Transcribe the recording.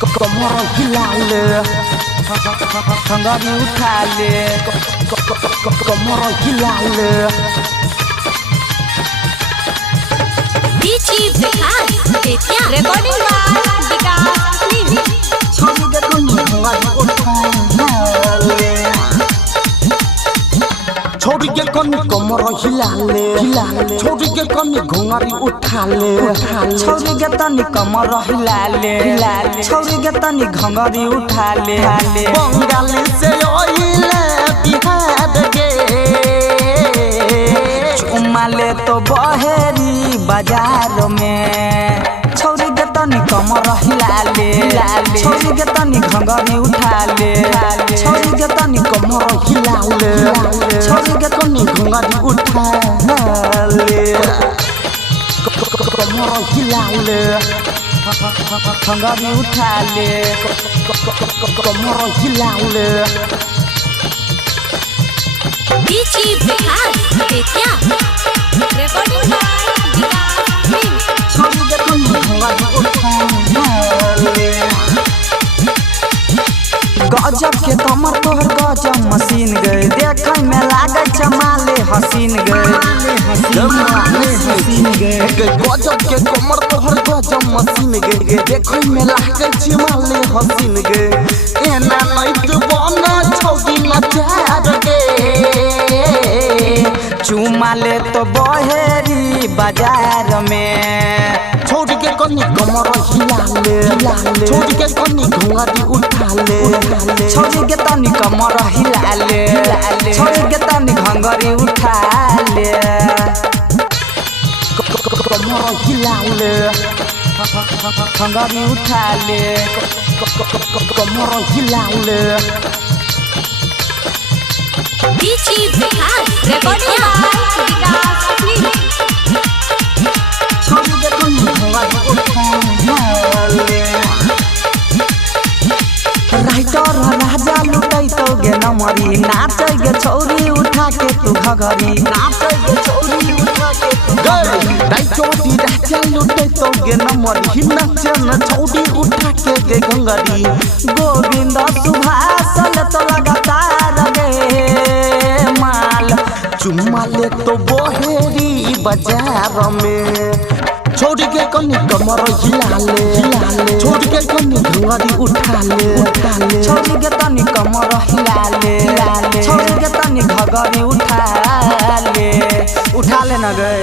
कमर हिला ले घंघरी उठा ले कमर हिला ले DJ Vikas Bettiah recording by Vikas TV छोड़ी के कोनी घंघरी उठा ले छोड़ी के कोनी कमर हिला ले छोड़ी के कोनी घंघरी उठा ले छोड़ी के तनी कमर हिला ले छोड़ी के तनी घंघरी उठा ले बंगाल से ओइले बिहार के चुमाले तो बहेरी बाजार में छोड़ी के तनी कमर हिला ले छोड़ी के तनी घंघरी उठा ले छोड़ी के तनी कमर हिला ले छोड़ी के तनी घंघरी उठा ले कमर हिला ले घंघरी उठा ले कमर हिला ले DJ Vikas Bettiah recording by Vikas TV छोड़ी के तनी घंघरी उठा ले गजब के कमर तोहर गजब मशीन गए देखे में लागे चमाले हसीन गए गजब के कमर तोहर गजब मशीन गए देखे में लागे चमाले हसीन गए एना नहीं तो बना छौदी नचार गे चुमाले तो बहेरी बाजार में छोड़ के कनी कमर हिला ले छोड़ के कनी घंघरी उठा ले छोड़ के तनी कमर हिला ले छोड़ के तनी घंघरी उठा ले कमर हिला ले घंघरी उठा ले कमर हिला ले DJ Vikas recording by Vikas TV छोड़ी के कनी घंघरी उठा ले राइटर राजा लुटाई तो गे नमरी नाच गे छौरी उठा के तू घघरी नाच गे छौरी उठा के तू घघरी राइटर राजा लुटाई तो गे नमरी नाच न छौरी उठा के गे घंघरी गोविंद सुभाष तो लगातार गे माल चुम्मा ले तो बहेरी बाजार में छोड़ी के कनी कमर हिला ले छोड़ी के कनी घंघरी उठा ले छोड़ी के तनी कमर हिला ले छोड़ी के तनी घंघरी उठा ले ना गए।